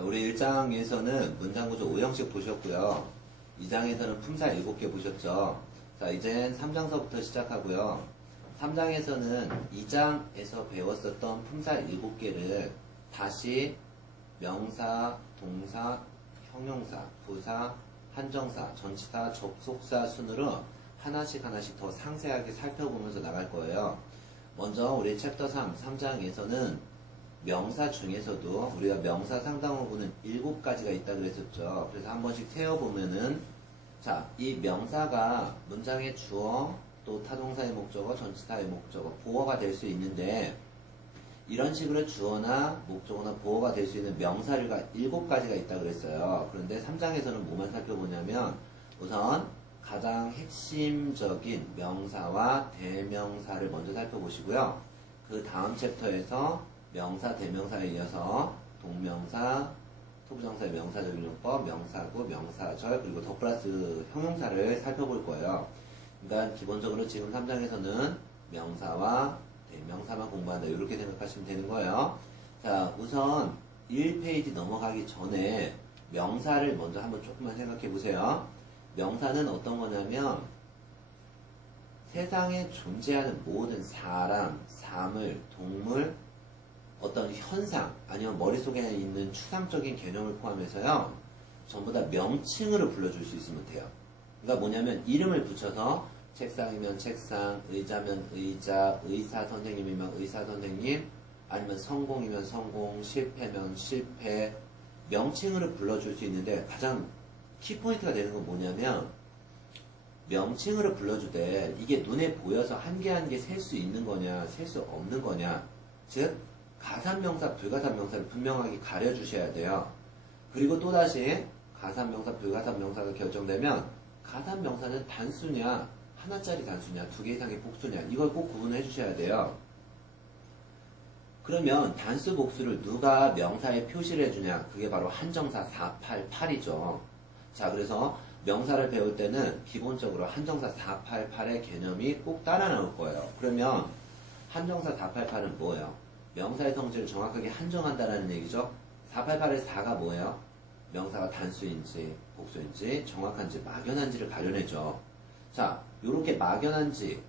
자, 우리 1장에서는 문장구조 5형식 보셨고요. 2장에서는 품사 7개 보셨죠. 자, 이젠 3장서부터 시작하고요. 3장에서는 2장에서 배웠었던 품사 7개를 다시 명사, 동사, 형용사, 부사, 한정사, 전치사, 접속사 순으로 하나씩 더 상세하게 살펴보면서 나갈 거예요. 먼저 우리 챕터 3장에서는 명사 중에서도 우리가 명사 상당어구는 7가지가 있다 그랬었죠. 그래서 한 번씩 세어보면은, 자, 이 명사가 문장의 주어, 또 타동사의 목적어, 전치사의 목적어, 보어가 될 수 있는데, 이런 식으로 주어나 목적어나 보어가 될 수 있는 명사가 7가지가 있다 그랬어요. 그런데 3장에서는 뭐만 살펴보냐면, 우선 가장 핵심적인 명사와 대명사를 먼저 살펴보시고요. 그 다음 챕터에서 명사, 대명사에 이어서 동명사, 투부정사의 명사적인 용법, 명사구, 명사절, 그리고 더 플러스 형용사를 살펴볼 거예요. 그러니까 기본적으로 지금 3장에서는 명사와 대명사만 공부한다. 이렇게 생각하시면 되는 거예요. 자, 우선 1페이지 넘어가기 전에 명사를 먼저 한번 조금만 생각해 보세요. 명사는 어떤 거냐면 세상에 존재하는 모든 사람, 사물, 동물, 어떤 현상, 아니면 머릿속에 있는 추상적인 개념을 포함해서요, 전부 다 명칭으로 불러줄 수 있으면 돼요. 그러니까 뭐냐면, 이름을 붙여서, 책상이면 책상, 의자면 의자, 의사 선생님이면 의사 선생님, 아니면 성공이면 성공, 실패면 실패, 명칭으로 불러줄 수 있는데, 가장 키포인트가 되는 건 뭐냐면, 명칭으로 불러주되, 이게 눈에 보여서 한 개 한 개 셀 수 있는 거냐, 셀 수 없는 거냐, 즉, 가산명사, 불가산명사를 분명하게 가려주셔야 돼요. 그리고 또다시 가산명사, 불가산명사가 결정되면 가산명사는 단수냐, 하나짜리 단수냐, 2개 이상의 복수냐, 이걸 꼭 구분해 주셔야 돼요. 그러면 단수 복수를 누가 명사에 표시를 해주냐, 그게 바로 한정사 488이죠. 자, 그래서 명사를 배울 때는 기본적으로 한정사 488의 개념이 꼭 따라 나올 거예요. 그러면 한정사 488은 뭐예요? 명사의 성질을 정확하게 한정한다는 얘기죠. 488의 4가 뭐예요? 명사가 단수인지 복수인지 정확한지 막연한지를 가려내죠. 자, 요렇게 막연한지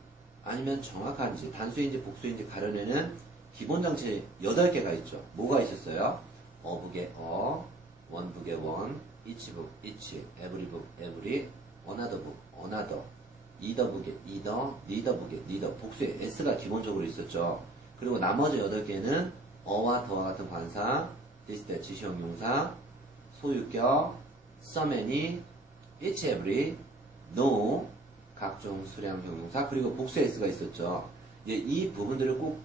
아니면 정확한지 단수인지 복수인지 가려내는 기본 장치 8개가 있죠. 뭐가 있었어요? 어북의 어, 원북의 원, 이치북 이치, 에브리북 에브리, 어나더북 어나더, 이더북의 이더, 리더북의 리더, 복수의 s가 기본적으로 있었죠. 그리고 나머지 8개는 어와 더와 같은 관사, this, that, 지시형용사, 소유격, some, any, each, every, no, 각종 수량형용사, 그리고 복수 s가 있었죠. 이 부분들을 꼭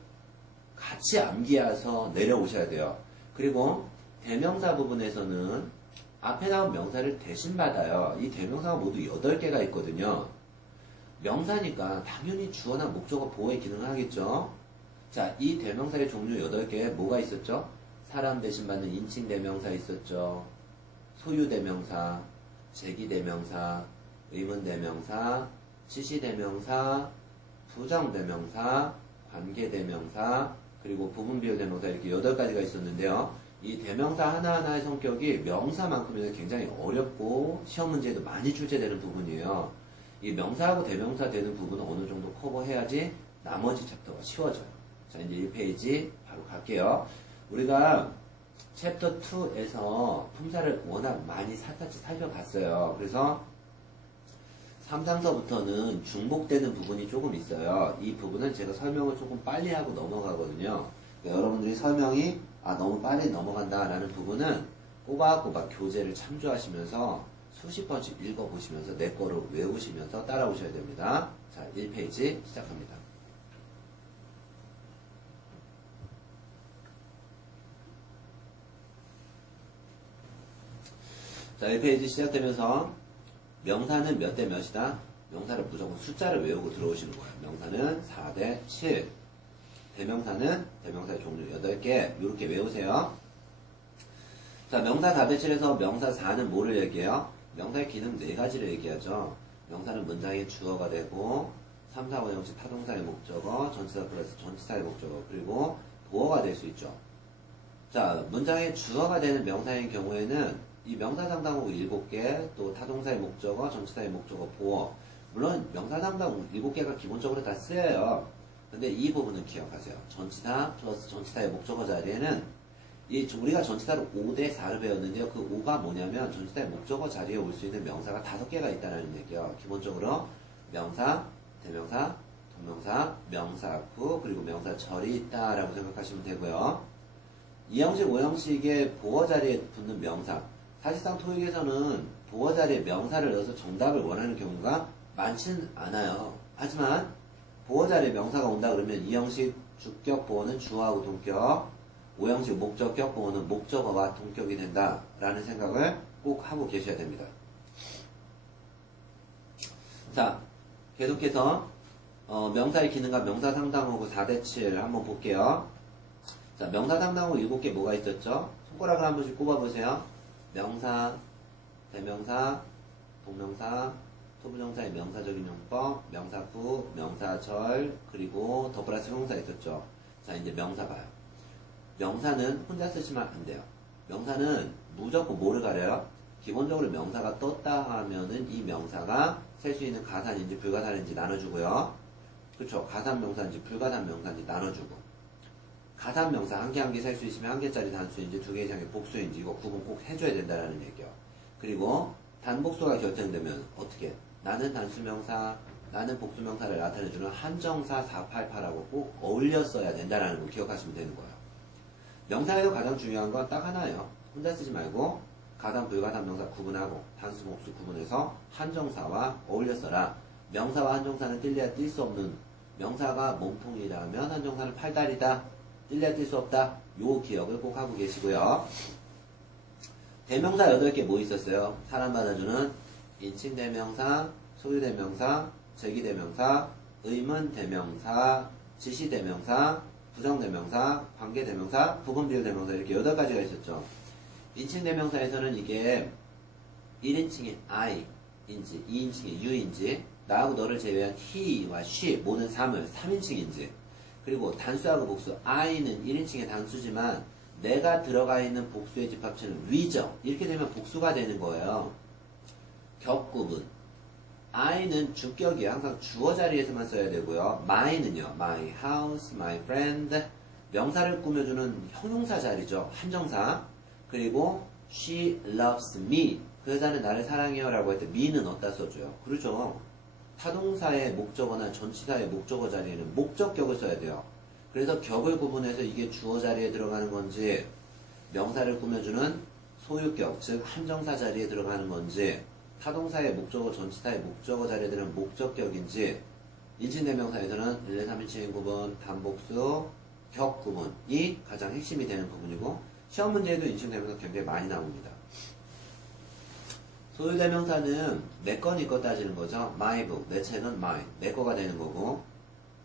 같이 암기해서 내려오셔야 돼요. 그리고 대명사 부분에서는 앞에 나온 명사를 대신 받아요. 이 대명사가 모두 8개가 있거든요. 명사니까 당연히 주어나 목적어 보호의 기능을 하겠죠. 자, 이 대명사의 종류 8개에 뭐가 있었죠? 사람 대신 받는 인칭 대명사 있었죠. 소유 대명사, 제기 대명사, 의문 대명사, 지시 대명사, 부정 대명사, 관계 대명사, 그리고 부분 비율 대명사, 이렇게 8가지가 있었는데요. 이 대명사 하나하나의 성격이 명사만큼이나 굉장히 어렵고 시험 문제에도 많이 출제되는 부분이에요. 이 명사하고 대명사 되는 부분은 어느 정도 커버해야지 나머지 챕터가 쉬워져요. 자, 이제 1페이지 바로 갈게요. 우리가 챕터 2에서 품사를 워낙 많이 살같이 살펴봤어요. 그래서 3장서부터는 중복되는 부분이 조금 있어요. 이 부분은 제가 설명을 조금 빨리 하고 넘어가거든요. 그러니까 여러분들이 설명이 너무 빨리 넘어간다 라는 부분은 꼬박꼬박 교재를 참조하시면서 수십 번씩 읽어보시면서 내 거를 외우시면서 따라오셔야 됩니다. 자, 1페이지 시작합니다. 자, 1페이지 시작되면서 명사는 몇 대 몇이다? 명사를 무조건 숫자를 외우고 들어오시는 거예요. 명사는 4대 7. 대명사는 대명사의 종류 8개. 이렇게 외우세요. 자, 명사 4대 7에서 명사 4는 뭐를 얘기해요? 명사의 기능 4가지를 얘기하죠. 명사는 문장의 주어가 되고 3, 4, 5 형식 타동사의 목적어, 전치사 플러스 전치사의 목적어, 그리고 보어가 될 수 있죠. 자, 문장의 주어가 되는 명사인 경우에는 이 명사 상당어구 7개, 또 타동사의 목적어, 전치사의 목적어, 보어. 물론 명사 상당어구 7개가 기본적으로 다 쓰여요. 근데 이 부분은 기억하세요. 전치사 플러스 전치사의 목적어 자리에는 우리가 전치사로 5대 4를 배웠는데요. 그 5가 뭐냐면 전치사의 목적어 자리에 올 수 있는 명사가 5개가 있다는 얘기예요. 기본적으로 명사, 대명사, 동명사, 명사구, 그리고 명사절이 있다라고 생각하시면 되고요. 2형식, 5형식의 보어 자리에 붙는 명사. 사실상 토익에서는 보어 자리에 명사를 넣어서 정답을 원하는 경우가 많지는 않아요. 하지만 보어 자리에 명사가 온다 그러면 2형식 주격 보어는 주어하고 동격, 5형식 목적격 보어는 목적어와 동격이 된다라는 생각을 꼭 하고 계셔야 됩니다. 자, 계속해서 명사의 기능과 명사 상당어구 4대 7 한번 볼게요. 자, 명사 상당어구 7개 뭐가 있었죠? 손가락을 한 번씩 꼽아보세요. 명사, 대명사, 동명사, 소부정사의 명사적인 용법, 명사구, 명사절, 그리고 더 플러스 형용사 있었죠. 자, 이제 명사 봐요. 명사는 혼자 쓰시면 안 돼요. 명사는 무조건 뭐를 가려요? 기본적으로 명사가 떴다 하면은 이 명사가 셀 수 있는 가산인지 불가산인지 나눠주고요. 그렇죠. 가산명사인지 불가산명사인지 나눠주고. 가산명사 한 개 한 개 셀 수 있으면 한 개짜리 단수인지 두 개 이상의 복수인지 이거 구분 꼭 해줘야 된다는 얘기요. 그리고 단복수가 결정되면 어떻게? 나는 단수명사, 나는 복수명사를 나타내주는 한정사 488하고 꼭 어울려 써야 된다는 거 기억하시면 되는 거예요. 명사에서 가장 중요한 건 딱 하나예요. 혼자 쓰지 말고 가산, 불가산 명사 구분하고 단수, 복수 구분해서 한정사와 어울려 써라. 명사와 한정사는 뛸래야 뛸 수 없는 명사가 몸통이라면 한정사는 팔다리다. 뛸래야 뛸 수 없다. 요 기억을 꼭 하고 계시고요. 대명사 8개 뭐 있었어요? 사람 받아주는 인칭대명사, 소유대명사, 제기대명사, 의문대명사, 지시대명사, 부정대명사, 관계대명사, 부분비율대명사 이렇게 8가지가 있었죠. 인칭대명사에서는 이게 1인칭이 I인지 2인칭이 You인지 나하고 너를 제외한 He와 She 모든 3을 3인칭인지 그리고 단수하고 복수 I는 1인칭의 단수지만 내가 들어가 있는 복수의 집합체는 We죠. 이렇게 되면 복수가 되는 거예요. 격구분 I는 주격이에요. 항상 주어 자리에서만 써야 되고요. my는요. my house, my friend 명사를 꾸며주는 형용사 자리죠. 한정사. 그리고 she loves me 그 여자는 나를 사랑해요 라고 할 때 me는 어디다 써줘요? 그렇죠. 타동사의 목적어나 전치사의 목적어 자리에는 목적격을 써야 돼요. 그래서 격을 구분해서 이게 주어 자리에 들어가는 건지 명사를 꾸며주는 소유격 즉 한정사 자리에 들어가는 건지 타동사의 목적어, 전치사의 목적어 자리에 들어가는 목적격인지 인칭대명사에서는 1, 2, 3인칭 구분, 단복수, 격 구분이 가장 핵심이 되는 부분이고 시험 문제에도 인칭대명사 굉장히 많이 나옵니다. 소유대명사는 내 거, 니 거 따지는 거죠. my book, 내 책은 mine, 내 거가 되는 거고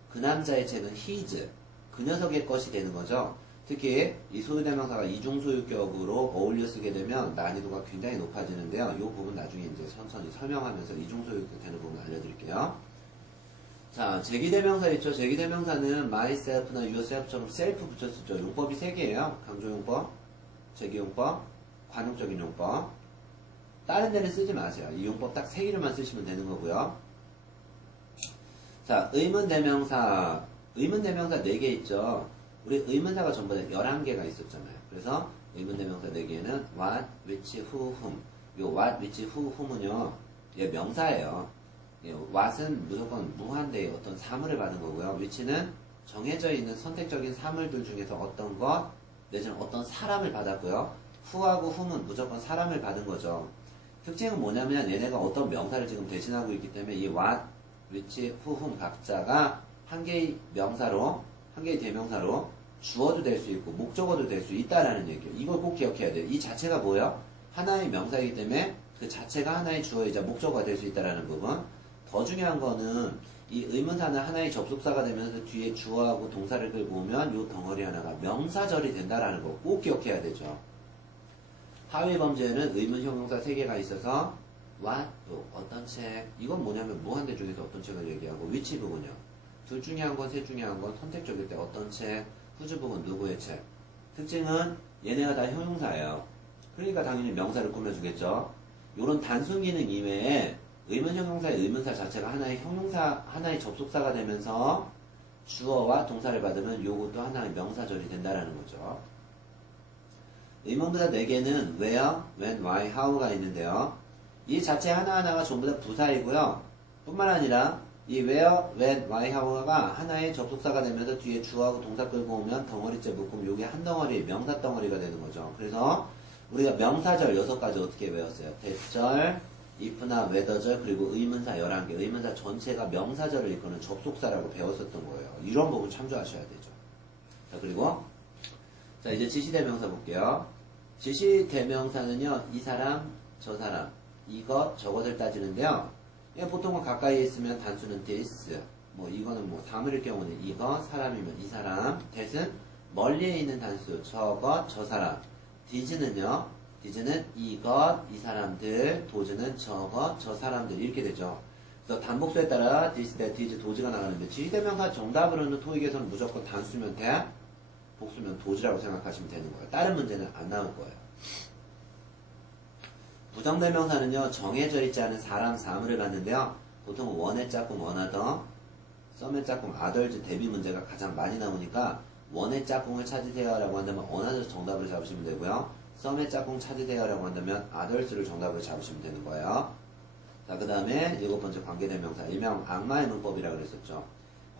그 남자의 책은 his, 그 녀석의 것이 되는 거죠. 특히 이 소유대명사가 이중소유격으로 어울려 쓰게 되면 난이도가 굉장히 높아지는데요. 이 부분 나중에 이제 천천히 설명하면서 이중소유격 되는 부분 알려드릴게요. 자, 제기대명사 있죠. 제기대명사는 myself나 yourself처럼 self 붙여 쓰죠. 용법이 3개예요. 강조용법, 제기용법, 관용적인 용법. 다른 데는 쓰지 마세요. 이 용법 딱 3개를만 쓰시면 되는 거고요. 자, 의문대명사. 의문대명사 4개 있죠. 우리 의문사가 전부 다 11개가 있었잖아요. 그래서 의문대명사 4개에는 what, which, who, whom. 요 what, which, who, whom은요. 얘 명사예요. what은 무조건 무한대의 어떤 사물을 받은 거고요. which는 정해져 있는 선택적인 사물들 중에서 어떤 것, 내지는 어떤 사람을 받았고요. who하고 whom은 무조건 사람을 받은 거죠. 특징은 뭐냐면 얘네가 어떤 명사를 지금 대신하고 있기 때문에 이 what, which, who, whom 각자가 한 개의 명사로 한 개의 대명사로 주어도 될 수 있고 목적어도 될 수 있다라는 얘기예요. 이걸 꼭 기억해야 돼요. 이 자체가 뭐예요? 하나의 명사이기 때문에 그 자체가 하나의 주어이자 목적어가 될 수 있다라는 부분. 더 중요한 거는 이 의문사는 하나의 접속사가 되면서 뒤에 주어하고 동사를 끌고 오면 이 덩어리 하나가 명사절이 된다라는 거 꼭 기억해야 되죠. 하위 범죄에는 의문 형용사 3개가 있어서 what, book, 어떤 책. 이건 뭐냐면 무한대 중에서 어떤 책을 얘기하고 which 부분이요. 둘 중에 한 건, 셋 중에 한 건 선택적일 때 어떤 책, whose 부분 누구의 책. 특징은 얘네가 다 형용사예요. 그러니까 당연히 명사를 꾸며주겠죠. 요런 단순 기능 이외에 의문 형용사의 의문사 자체가 하나의 형용사, 하나의 접속사가 되면서 주어와 동사를 받으면 요것도 하나의 명사절이 된다라는 거죠. 의문부사 4개는 where, when, why, how가 있는데요. 이 자체 하나하나가 전부 다 부사이고요. 뿐만 아니라 이 where, when, why, how가 하나의 접속사가 되면서 뒤에 주어하고 동사 끌고 오면 덩어리째 묶으면 요게 한 덩어리, 명사 덩어리가 되는 거죠. 그래서 우리가 명사절 6가지 어떻게 외웠어요? 대절, if나 whether절, 그리고 의문사 11개, 의문사 전체가 명사절을 이끄는 접속사라고 배웠었던 거예요. 이런 부분 참조하셔야 되죠. 자, 그리고 자, 이제 지시대명사 볼게요. 지시대명사는요, 이 사람, 저 사람, 이것, 저것을 따지는데요. 보통은 가까이에 있으면 단수는 this, 뭐 이거는 뭐 사물일 경우는 이거, 사람이면 이 사람, that은 멀리에 있는 단수, 저것, 저 사람, thes는요, thes는 이것, 이 사람들, those는 저것, 저 사람들 이렇게 되죠. 그래서 단복수에 따라 this, that, these, those가 나가는데 지시대명사 정답으로는 토익에서는 무조건 단수면 돼, 복수면 도지라고 생각하시면 되는 거예요. 다른 문제는 안 나올 거예요. 부정대명사는요, 정해져 있지 않은 사람, 사물을 갖는데요. 보통 원의 짝꿍, 원하더, 썸의 짝꿍, 아덜즈 대비 문제가 가장 많이 나오니까 원의 짝꿍을 찾으세요 라고 한다면 원하더 정답을 잡으시면 되고요. 썸의 짝꿍 찾으세요 라고 한다면 아덜즈를 정답으로 잡으시면 되는 거예요. 자, 그 다음에 7번째 관계대명사, 일명 악마의 문법이라고 그랬었죠.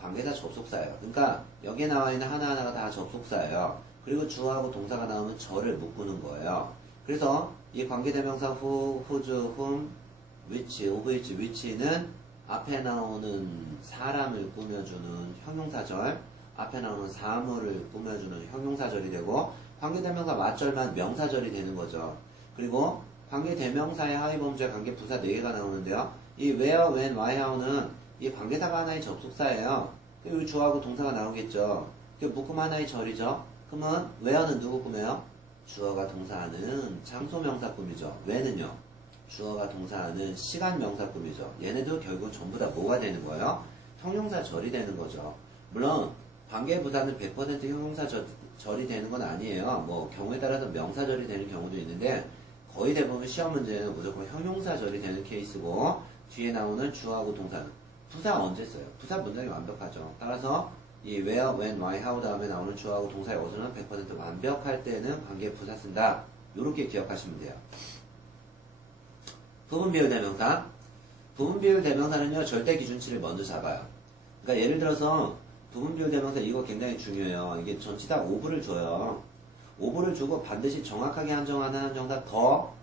관계사 접속사예요. 그러니까 여기에 나와 있는 하나하나가 다 접속사예요. 그리고 주어하고 동사가 나오면 저를 묶는 거예요. 그래서 이 관계대명사 who, whose, whom, which, of which, which는 앞에 나오는 사람을 꾸며주는 형용사절, 앞에 나오는 사물을 꾸며주는 형용사절이 되고 관계대명사 맞절만 명사절이 되는 거죠. 그리고 관계대명사의 하위범주의 관계부사 4개가 나오는데요. 이 where, when, why, how는 이 관계사가 하나의 접속사예요. 그리고 주어하고 동사가 나오겠죠. 그 묶음 하나의 절이죠. 그러면 where는 누구 꾸며요? 주어가 동사하는 장소명사 꾸미죠. when은요? 주어가 동사하는 시간명사 꾸미죠. 얘네도 결국 전부 다 뭐가 되는 거예요? 형용사 절이 되는 거죠. 물론 관계부사는 100% 형용사 절이 되는 건 아니에요. 뭐 경우에 따라서 명사절이 되는 경우도 있는데 거의 대부분 시험 문제는 무조건 형용사 절이 되는 케이스고 뒤에 나오는 주어하고 동사는 부사 언제 써요? 부사 문장이 완벽하죠. 따라서 이 where, when, why, how 다음에 나오는 주어하고 동사의 어순은 100% 완벽할 때는 관계 부사 쓴다. 요렇게 기억하시면 돼요. 부분비율 대명사. 부분비율 대명사는요, 절대 기준치를 먼저 잡아요. 그러니까 예를 들어서 부분비율 대명사 이거 굉장히 중요해요. 이게 전치사 오브를 줘요. 오브를 주고 반드시 정확하게 한정하는 한정사 더,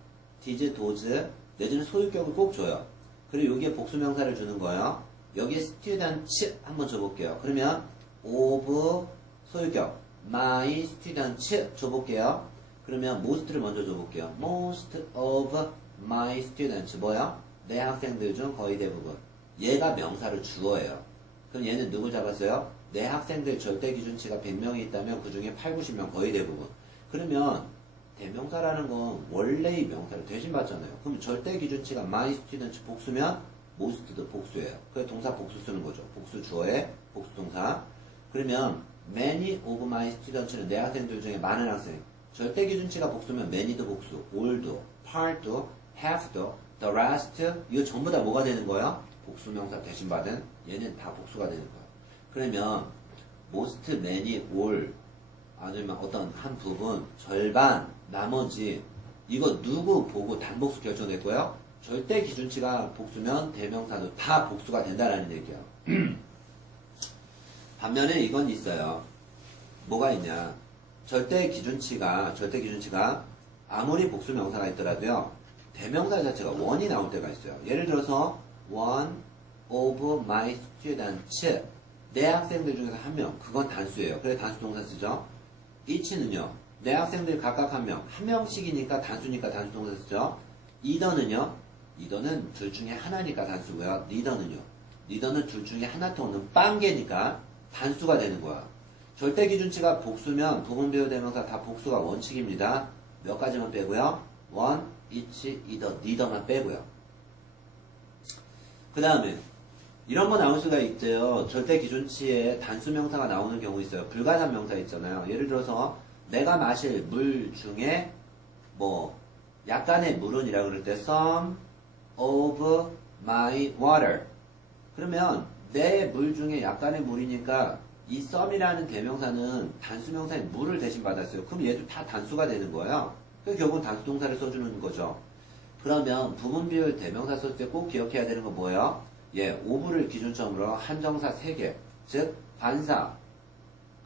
디즈, 도즈, 내지는 소유격을 꼭 줘요. 그리고 여기에 복수명사를 주는 거예요. 여기에 students 한번 줘볼게요. 그러면 of 소유격 my students 줘볼게요. 그러면 most를 먼저 줘볼게요. most of my students 뭐야? 내 학생들 중 거의 대부분. 얘가 명사를 주어예요. 그럼 얘는 누구 잡았어요? 내 학생들 절대 기준치가 100명이 있다면 그 중에 8, 90명 거의 대부분. 그러면 대명사라는 건 원래의 명사를 대신 받잖아요. 그럼 절대 기준치가 my students 복수면 most도 복수예요. 그래서 동사 복수 쓰는 거죠. 복수 주어에 복수 동사. 그러면 many of my students는 내 학생들 중에 많은 학생. 절대 기준치가 복수면 many도 복수, all도, part도, half도, the rest 이거 전부 다 뭐가 되는 거예요? 복수 명사 대신 받은 얘는 다 복수가 되는 거예요. 그러면 most, many, all 아니면 어떤 한 부분, 절반, 나머지 이거 누구 보고 단복수 결정됐고요. 절대 기준치가 복수면 대명사도 다 복수가 된다라는 얘기예요. 반면에 이건 있어요. 뭐가 있냐? 절대 기준치가 아무리 복수 명사가 있더라도요. 대명사 자체가 원이 나올 때가 있어요. 예를 들어서 one of my students 내 학생들 중에서 한 명. 그건 단수예요. 그래서 단수 동사 쓰죠. each는요. 내 학생들 각각 한 명. 한 명씩이니까 단수니까 단수 동사 쓰죠. either는요. either는 둘 중에 하나니까 단수고요. neither는 둘 중에 하나 또는 빵개니까 단수가 되는 거야. 절대 기준치가 복수면 부분비율 대명사 다 복수가 원칙입니다. 몇 가지만 빼고요. one, each, either, neither만 빼고요. 그 다음에 이런 거 나올 수가 있죠. 절대 기준치에 단수 명사가 나오는 경우 있어요. 불가산 명사 있잖아요. 예를 들어서 내가 마실 물 중에 뭐 약간의 물은이라 그럴 때 some of my water. 그러면 내 물 중에 약간의 물이니까 이 some이라는 대명사는 단수명사의 물을 대신 받았어요. 그럼 얘도 다 단수가 되는 거예요. 그래서 결국은 단수 동사를 써주는 거죠. 그러면 부분 비율 대명사 쓸 때 꼭 기억해야 되는 건 뭐예요? 예, of를 기준점으로 한정사 3개, 즉 관사,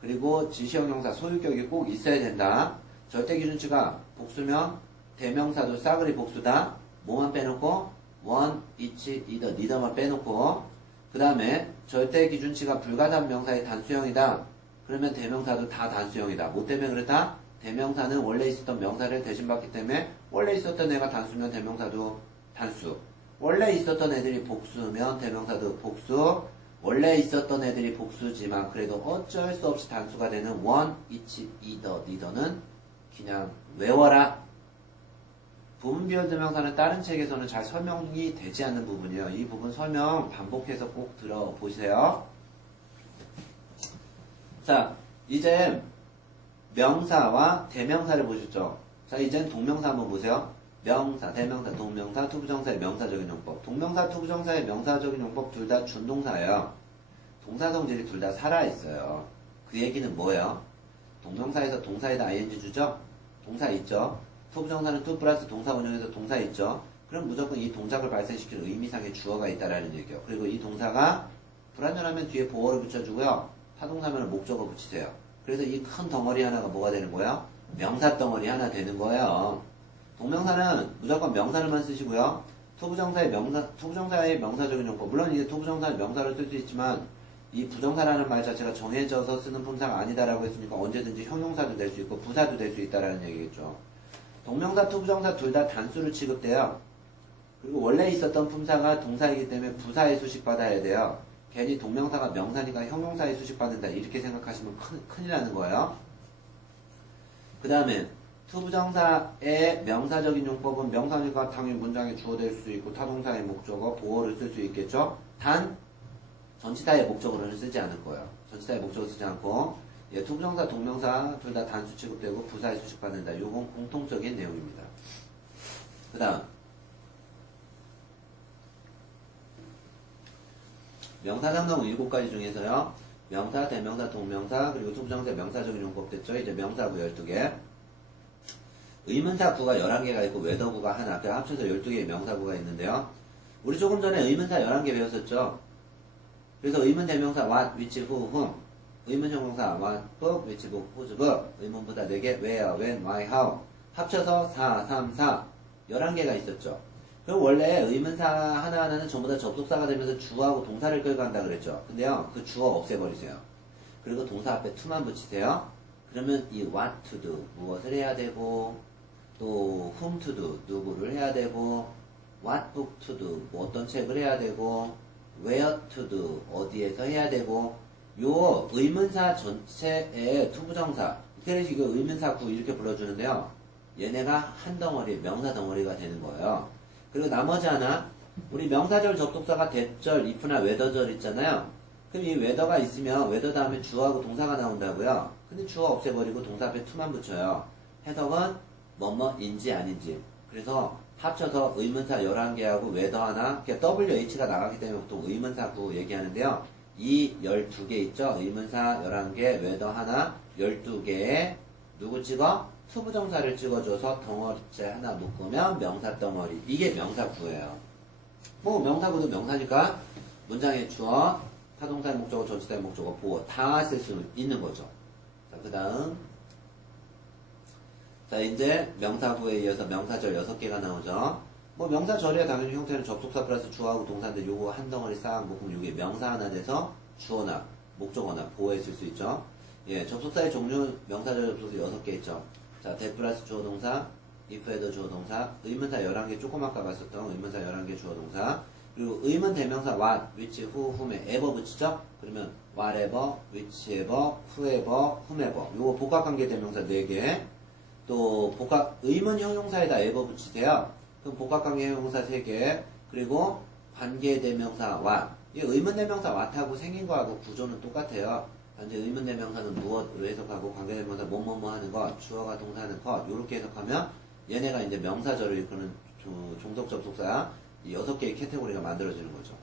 그리고 지시형 용사 소유격이 꼭 있어야 된다. 절대 기준치가 복수면 대명사도 싸그리 복수다. 뭐만 빼놓고 one, each, either, neither만 빼놓고 그 다음에 절대 기준치가 불가단 명사의 단수형이다. 그러면 대명사도 다 단수형이다. 뭐 때문에 그랬다? 대명사는 원래 있었던 명사를 대신받기 때문에 원래 있었던 애가 단수면 대명사도 단수. 원래 있었던 애들이 복수면 대명사도 복수. 원래 있었던 애들이 복수지만 그래도 어쩔 수 없이 단수가 되는 one, each, either, neither는 그냥 외워라. 부분 비율 대명사는 다른 책에서는 잘 설명이 되지 않는 부분이에요. 이 부분 설명 반복해서 꼭 들어보세요. 자, 이제 명사와 대명사를 보셨죠? 자, 이젠 동명사 한번 보세요. 명사, 대명사, 동명사, 투부정사의 명사적인 용법. 동명사, 투부정사의 명사적인 용법 둘 다 준동사예요. 동사 성질이 둘 다 살아있어요. 그 얘기는 뭐예요? 동명사에서 동사에다 ing 주죠? 동사 있죠? 투부정사는 투 플러스 동사 원형에서 동사 있죠? 그럼 무조건 이 동작을 발생시키는 의미상의 주어가 있다라는 얘기예요. 그리고 이 동사가 불완전하면 뒤에 보어를 붙여주고요. 타동사면 목적어 붙이세요. 그래서 이 큰 덩어리 하나가 뭐가 되는 거예요? 명사 덩어리 하나 되는 거예요. 동명사는 무조건 명사를만 쓰시고요. 투부정사의 명사적인 용법. 물론 이제 투부정사는 명사를 쓸 수 있지만 이 부정사라는 말 자체가 정해져서 쓰는 품사가 아니다라고 했으니까 언제든지 형용사도 될 수 있고 부사도 될 수 있다라는 얘기겠죠. 동명사, 투부정사 둘 다 단수로 취급돼요. 그리고 원래 있었던 품사가 동사이기 때문에 부사의 수식 받아야 돼요. 괜히 동명사가 명사니까 형용사의 수식 받는다 이렇게 생각하시면 큰일 나는 거예요. 그 다음에 투부정사의 명사적인 용법은 명사니까 당연히 문장에 주어 될 수 있고 타동사의 목적어, 보어를 쓸 수 있겠죠. 단 전치사의 목적어로는 쓰지 않을 거예요. 전치사의 목적어 쓰지 않고 예, 투부정사, 동명사 둘 다 단수 취급되고 부사의 수식받는다. 요건 공통적인 내용입니다. 그 다음 명사 상당 7가지 중에서요. 명사, 대명사, 동명사, 그리고 투부정사의 명사적인 용법 됐죠. 이제 명사구 12개. 의문사구가 11개가 있고 외더구가 하나. 그래서 합쳐서 12개의 명사구가 있는데요. 우리 조금 전에 의문사 11개 배웠었죠. 그래서 의문 대명사 what, which, who, whom. 의문 형용사 what, book, which book, whose book. 의문부사 4개 where, when, why, how. 합쳐서 4, 3, 4. 11개가 있었죠. 그럼 원래 의문사 하나하나는 전부 다 접속사가 되면서 주어하고 동사를 끌고 간다 그랬죠. 근데요, 그 주어 없애버리세요. 그리고 동사 앞에 to만 붙이세요. 그러면 이 what to do, 무엇을 해야 되고, 또 whom to do, 누구를 해야 되고, what book to do, 뭐 어떤 책을 해야 되고, where to do, 어디에서 해야 되고, 요 의문사 전체의 투부정사, 그래서 이거 의문사 구 이렇게 불러주는데요. 얘네가 한 덩어리, 명사 덩어리가 되는 거예요. 그리고 나머지 하나, 우리 명사절 접속사가 대절, if나 웨더절 있잖아요. 그럼 이 웨더가 있으면 웨더 다음에 주어하고 동사가 나온다고요. 근데 주어 없애버리고 동사 앞에 to만 붙여요. 해석은 뭐뭐인지 아닌지. 그래서 합쳐서 의문사 11개하고 웨더 하나, WH가 나가기 때문에 보통 의문사구 얘기하는데요. 이 12개 있죠? 의문사 11개, 웨더 하나, 12개에 누구 찍어? 투부정사를 찍어줘서 덩어리째 하나 묶으면 명사 덩어리. 이게 명사구예요. 뭐 명사구도 명사니까 문장의 주어, 타동사의 목적어, 전치사의 목적어, 보어 다 쓸 수 있는 거죠. 자, 그 다음 자, 이제 명사구에 이어서 명사절 6개가 나오죠. 뭐 명사절이야 당연히 형태는 접속사 플러스 주어하고 동사인데 요거 한 덩어리 싹 묶으면 요게 명사 하나 돼서 주어나 목적어나 보어에 쓸 수 있죠. 예, 접속사의 종류 명사절 접속사 6개 있죠. 자, that 플러스 주어 동사, if 헤더 주어 동사, 의문사 11개 조금 아까 봤었던 의문사 11개 주어 동사, 그리고 의문 대명사 what, which, who, whom에 ever 붙이죠? 그러면 whatever, whichever, whoever, whomever. 요거 복합관계 대명사 4개. 또 의문 형용사에다 ever 붙이세요. 그럼 복합관계 형용사 3개. 그리고 관계 대명사 what. 이 의문 대명사 what하고 생긴 거하고 구조는 똑같아요. 현재 의문대명사는 무엇으로 해석하고 관계대명사 뭐뭐뭐 하는 것, 주어가 동사하는 것 이렇게 해석하면 얘네가 이제 명사절을 이끄는 종속 접속사 이 6개의 카테고리가 만들어지는 거죠.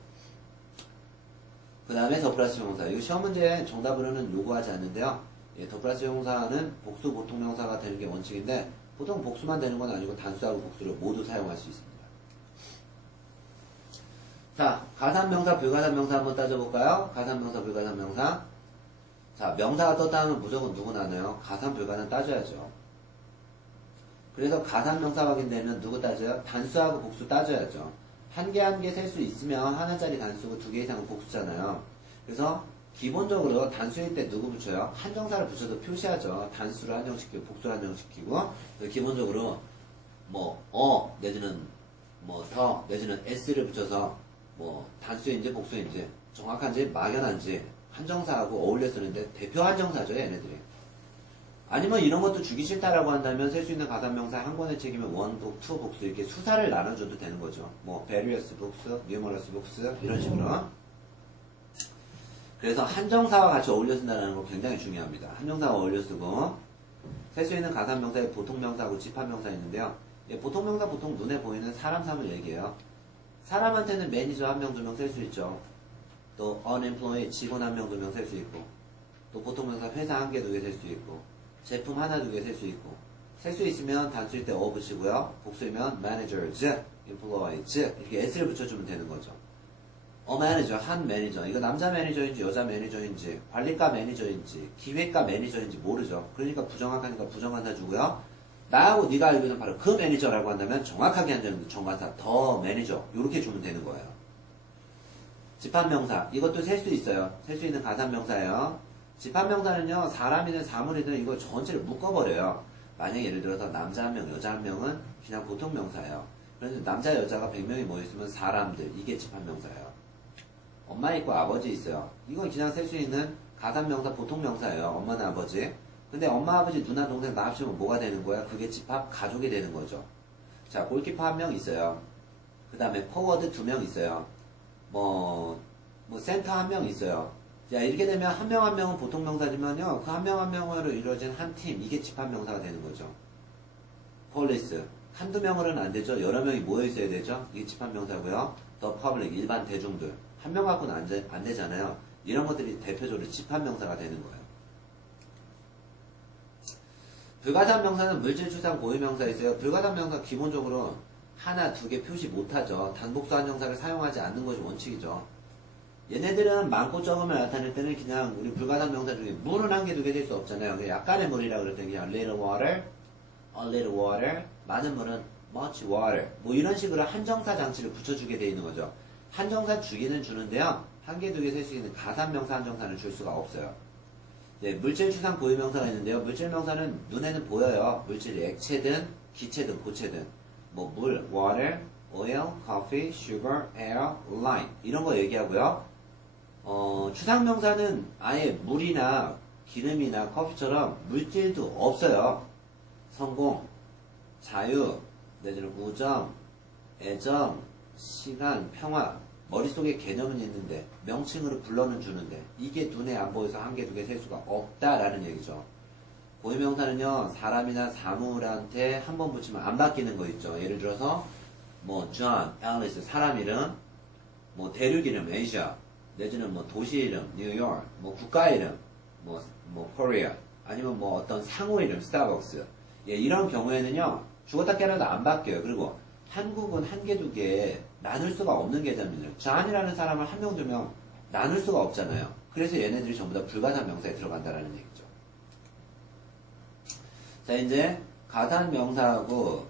그 다음에 더 플러스 형용사. 이거 시험 문제 정답으로는 요구하지 않는데요. 예, 더 플러스 형용사는 복수 보통명사가 되는 게 원칙인데 보통 복수만 되는 건 아니고 단수하고 복수를 모두 사용할 수 있습니다. 자, 가산명사, 불가산명사 한번 따져볼까요? 가산명사, 불가산명사. 자, 명사가 떴다 하면 무조건 누구 나눠요? 가산, 불가산 따져야죠. 그래서 가산명사 확인되면 누구 따져요? 단수하고 복수 따져야죠. 한 개 한 개 셀 수 있으면 하나짜리 단수고 2개 이상은 복수잖아요. 그래서 기본적으로 단수일 때 누구 붙여요? 한정사를 붙여서 표시하죠. 단수를 한정시키고 복수를 한정시키고 기본적으로 내지는 더 내지는 s를 붙여서 단수인지 복수인지 정확한지 막연한지 한정사하고 어울려 쓰는데 대표 한정사죠 얘네들이. 아니면 이런 것도 주기 싫다라고 한다면 셀 수 있는 가산명사 한 권의 책이면 원복, 투 복수 이렇게 수사를 나눠줘도 되는 거죠. various books, numerous books 이런 식으로. 그래서 한정사와 같이 어울려 쓴다는 거 굉장히 중요합니다. 한정사와 어울려 쓰고 셀 수 있는 가산명사에 보통명사하고 집합명사 있는데요. 보통명사 보통 눈에 보이는 사람, 사물 얘기해요. 사람한테는 매니저 한 명, 두 명 셀 수 있죠. 또 unemployed 직원 한 명, 두 명 셀 수 있고 또 보통명사 회사 한 개, 두 개 셀 수 있고 제품 하나, 두 개 셀 수 있고 셀 수 있으면 단수일 때 붙이고요. 복수이면 managers, employees 이렇게 s를 붙여주면 되는 거죠. 매니저, 한 매니저 이거 남자 매니저인지 여자 매니저인지 관리과 매니저인지 기획과 매니저인지 모르죠. 그러니까 부정확하니까 부정한다 주고요. 나하고 네가 알고 있는 바로 그 매니저라고 한다면 정확하게 한다는 정관사 더 매니저 이렇게 주면 되는 거예요. 집합명사 이것도 셀 수 있어요. 셀 수 있는 가산명사예요. 집합명사는요, 사람이든 사물이든 이거 전체를 묶어버려요. 만약에 예를 들어서 남자 한 명, 여자 한 명은 그냥 보통명사예요. 그래서 남자, 여자가 100명이 모였으면 사람들, 이게 집합명사예요. 엄마 있고 아버지 있어요. 이건 그냥 셀 수 있는 가산명사, 보통명사예요. 엄마나 아버지. 근데 엄마, 아버지, 누나, 동생 다 합치면 뭐가 되는 거야? 그게 집합, 가족이 되는 거죠. 자, 골키퍼 한 명 있어요. 그 다음에 포워드 2명 있어요. 센터 한 명 있어요. 자, 이렇게 되면 한 명 한 명은 보통 명사지만요, 그 한 명 한 명으로 이루어진 한 팀, 이게 집합 명사가 되는 거죠. 폴리스. 한두 명으로는 안 되죠. 여러 명이 모여 있어야 되죠. 이게 집합 명사고요. 더 퍼블릭, 일반 대중들. 한 명 갖고는 안 되잖아요. 이런 것들이 대표적으로 집합 명사가 되는 거예요. 불가산 명사는 물질, 추상, 고유 명사 있어요. 불가산 명사 기본적으로 하나, 두 개 표시 못하죠. 단복수 한정사를 사용하지 않는 것이 원칙이죠. 얘네들은 많고 적음을 나타낼 때는 그냥 우리 불가산 명사 중에 물은 한 개, 두 개 될 수 없잖아요. 약간의 물이라고 그럴 때 그냥 little water, a little water, 많은 물은 much water. 이런 식으로 한정사 장치를 붙여주게 되어 있는 거죠. 한정사 주기는 주는데요. 한 개, 두 개 셀 수 있는 가산 명사 한정사는 줄 수가 없어요. 네, 물질, 추상, 고유 명사가 있는데요. 물질 명사는 눈에는 보여요. 물질이 액체든, 기체든, 고체든. 물, water, oil, coffee, sugar, air, light. 이런 거 얘기하고요. 추상명사는 아예 물이나 기름이나 커피처럼 물질도 없어요. 성공, 자유, 내지는 우정, 애정, 시간, 평화. 머릿속에 개념은 있는데 명칭으로 불러는 주는데 이게 눈에 안 보여서 한 개, 두 개 셀 수가 없다라는 얘기죠. 고유명사는요, 사람이나 사물한테 한 번 붙이면 안 바뀌는 거 있죠. 예를 들어서 John, Alice 사람 이름, 대륙 이름 Asia, 내지는 도시 이름 뉴욕, 국가 이름 Korea, 아니면 어떤 상호 이름 스타벅스. 예, 이런 경우에는요 죽었다 깨어나도 안 바뀌어요. 그리고 한국은 한 개, 두 개 나눌 수가 없는 계좌입니다. John이라는 사람을 한 명, 두 명 나눌 수가 없잖아요. 그래서 얘네들이 전부 다 불가산 명사에 들어간다라는 얘기죠. 자, 이제 가산 명사하고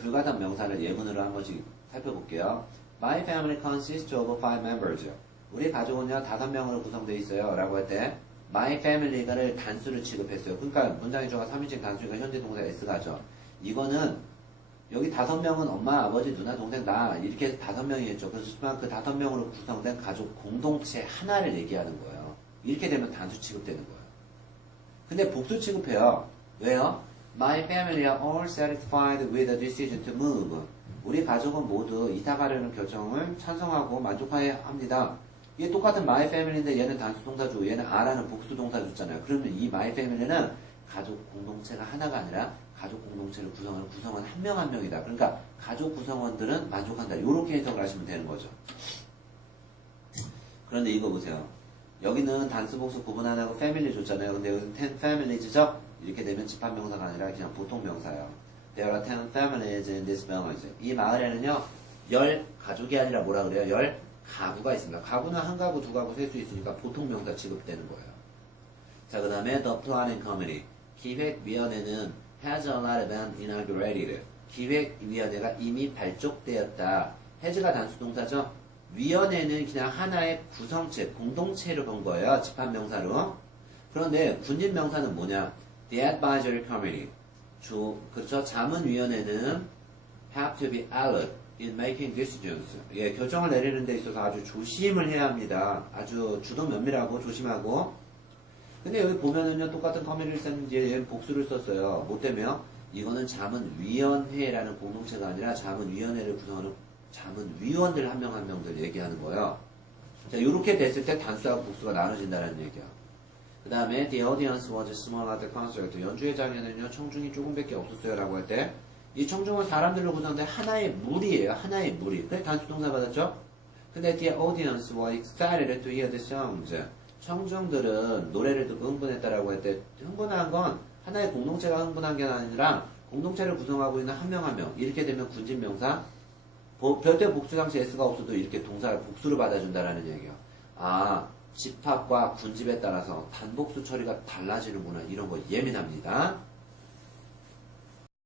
불가산 명사를 예문으로 한 번씩 살펴볼게요. My family consists of 5 members. 우리 가족은요 5명으로 구성되어 있어요 라고 할 때 my family가를 단수를 취급했어요. 그러니까 문장의 주어가 3인칭 단수니까 현재 동사 s가죠. 이거는 여기 5명은 엄마, 아버지, 누나, 동생, 나 이렇게 해서 5명이겠죠. 그렇지만 그 5명으로 구성된 가족 공동체 하나를 얘기하는 거예요. 이렇게 되면 단수 취급되는 거예요. 근데 복수 취급해요. 왜요? My family are all satisfied with the decision to move. 우리 가족은 모두 이사 가려는 결정을 찬성하고 만족해야 합니다. 이게 똑같은 my family인데 얘는 단수 동사주고 얘는 a라는 복수 동사주잖아요. 그러면 이 my family는 가족 공동체가 하나가 아니라 가족 공동체를 구성하는 구성원 한 명 한 명이다. 그러니까 가족 구성원들은 만족한다. 이렇게 해석을 하시면 되는 거죠. 그런데 이거 보세요. 여기는 단수 복수 구분 안 하고 family 줬잖아요. 근데 여기는 10 families죠? 이렇게 되면 집합명사가 아니라 그냥 보통 명사예요. There are 10 families in this village. 이 마을에는요, 10 가족이 아니라 뭐라 그래요? 10 가구가 있습니다. 가구는 한 가구, 두 가구 셀 수 있으니까 보통 명사 취급되는 거예요. 자, 그 다음에 the planning committee. 기획위원회는 has already been inaugurated. 기획위원회가 이미 발족되었다. has가 단수 동사죠? 위원회는 그냥 하나의 구성체, 공동체로 본 거예요. 집합명사로. 그런데 군집명사는 뭐냐? The advisory committee. 그렇죠. 자문위원회는 have to be alert in making decisions. 예, 결정을 내리는 데 있어서 아주 조심을 해야 합니다. 아주 주도 면밀하고 조심하고. 근데 여기 보면은요, 똑같은 커뮤니를 썼는지 얘는 복수를 썼어요. 뭐 때문에요? 이거는 자문위원회라는 공동체가 아니라 자문위원회를 구성하는 자문위원들 한 명 한 명들 얘기하는 거예요. 자, 요렇게 됐을 때 단수하고 복수가 나눠진다는 얘기야. 그 다음에 the audience was small at the concert. 연주회 장에는요, 청중이 조금밖에 없었어요 라고 할 때 이 청중은 사람들로 구성된 하나의 무리예요. 하나의 무리. 그래 단수 동사 받았죠? 근데 the audience was excited to hear the songs. 청중들은 노래를 듣고 흥분했다라고 할 때 흥분한 건 하나의 공동체가 흥분한 게 아니라 공동체를 구성하고 있는 한 명 한 명. 이렇게 되면 군집명사 별도의 복수 상시 S가 없어도 이렇게 동사를 복수를 받아준다라는 얘기예요. 아, 집합과 군집에 따라서 단복수 처리가 달라지는구나. 이런 거 예민합니다.